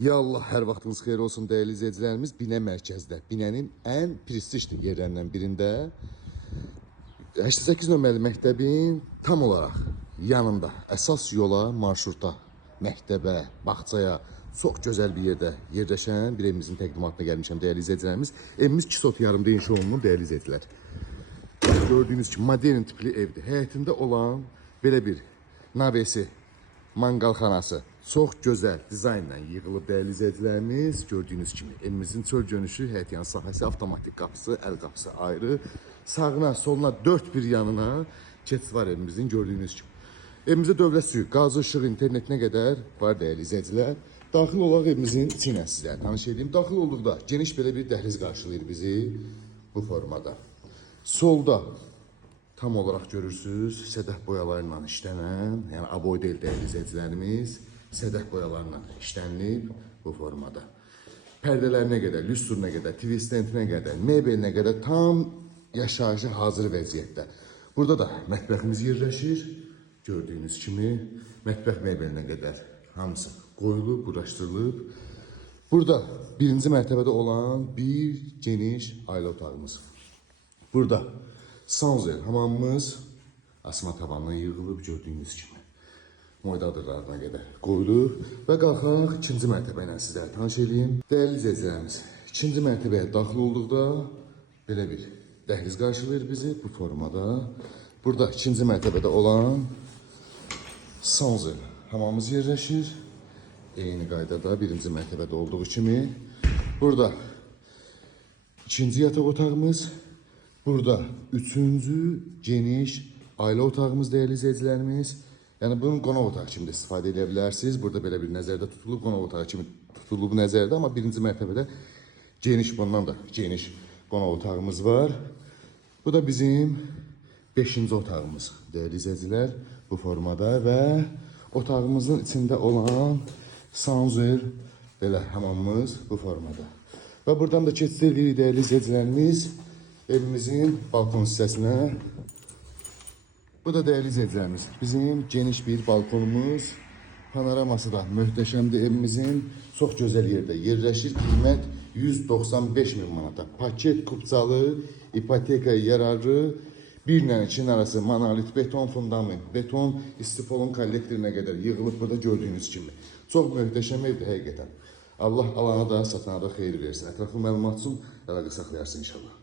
Ya Allah, hər vaxtınız xeyir olsun dəyərli izləyicilərimiz. Binə mərkəzdə, binənin ən prestijli yerlərindən birində 88 nömrəli məktəbin tam olaraq yanında, əsas yola, marşruta, məktəbə, bağçaya çox gözəl bir yerdə yerləşən bir evimizin təqdimatına gəlmişəm dəyərli izləyicilərimiz. Evimiz 2 sot yarımda inşa olunur dəyərli izləyicilər. Gördüyünüz kimi modern tipli evdir. Həyətində olan belə bir navesi, mangalxanası çox gözəl dizaynla yığılıb dəyərli izləyicilərimiz. Gördüyünüz kimi evimizin çöl dönüşü, həyətyan sahəsi, avtomatik qapısı, əl qapısı ayrı. Sağına, soluna 4 bir yanına keçid var evimizin gördüyünüz kimi. Evimizdə dövlət suyu, qaz, işıq, internetinə qədər var dəyərli izləyicilər. Daxil olaraq evimizin içi ilə sizlərə tanış edeyim. Daxil olduqda geniş belə bir dəhliz qarşılayır bizi bu formada. Solda tam olarak görürsünüz, sədəf boyalarla işlənən, yəni aboy deyil dəyərli izləyicilərimiz, sədəf boyalarla işlənilib bu formada. Pərdələrinə qədər, lüsturnə qədər, TV stentinə qədər, mebelinə qədər tam yaşayışa hazır vəziyyətdə. Burada da mətbəximiz yerləşir. Gördüyünüz kimi mətbəx mebelinə qədər hamısı qoyulub, quraşdırılıb. Burada birinci mərtəbədə olan bir geniş ailə otağımız. Burada sanzel hamamımız asma tavanına yığılıb gördüyünüz kimi. Moydadırlarına qədər qoyulub və qalxaq ikinci mərtəbə ilə sizlərə tanış edeyim. Dəyərli izləyicilərimiz, ikinci mərtəbəyə daxil olduqda belə bir dəhliz qarşılayır bizi bu formada. Burada ikinci mərtəbədə olan sanzel hamamımız yerləşir. Eyni qaydada birinci mərtəbədə olduğu kimi. Burada ikinci yataq otağımız. Burada üçüncü geniş ailə otağımız dəyərli izləyicilərimiz. Yəni bunun qonaq otağı kimi də istifadə edə bilərsiniz. Burada belə bir nəzərdə tutulub, qonaq otağı kimi tutulub nəzərdə. Amma birinci mərtəbədə geniş, bundan da geniş qonaq otağımız var. Bu da bizim 5-ci otağımız dəyərli izləyicilər bu formada və otağımızın içində olan sanzel belə hamamımız bu formada. Və buradan da keçid edirik dəyərli izləyicilərimiz evimizin balkon hissəsinə. Bu da dəyərli izləyicilərimiz, bizim geniş bir balkonumuz. Panoraması da möhtəşəmdir evimizin. Çox gözəl yerdə yerləşir. Qiymət 195 min manata. Paket kupçalı, ipotekaya yararlı, bir ilə ikin arası monolit beton fundament, beton istifolun kollektorinə qədər yığılıb burada gördüyünüz kimi. Çox möhtəşəm evdir həqiqətən. Allah alana da satana da xeyir versin. Ətraflı məlumat üçün əlaqə saxlayarsın inşallah.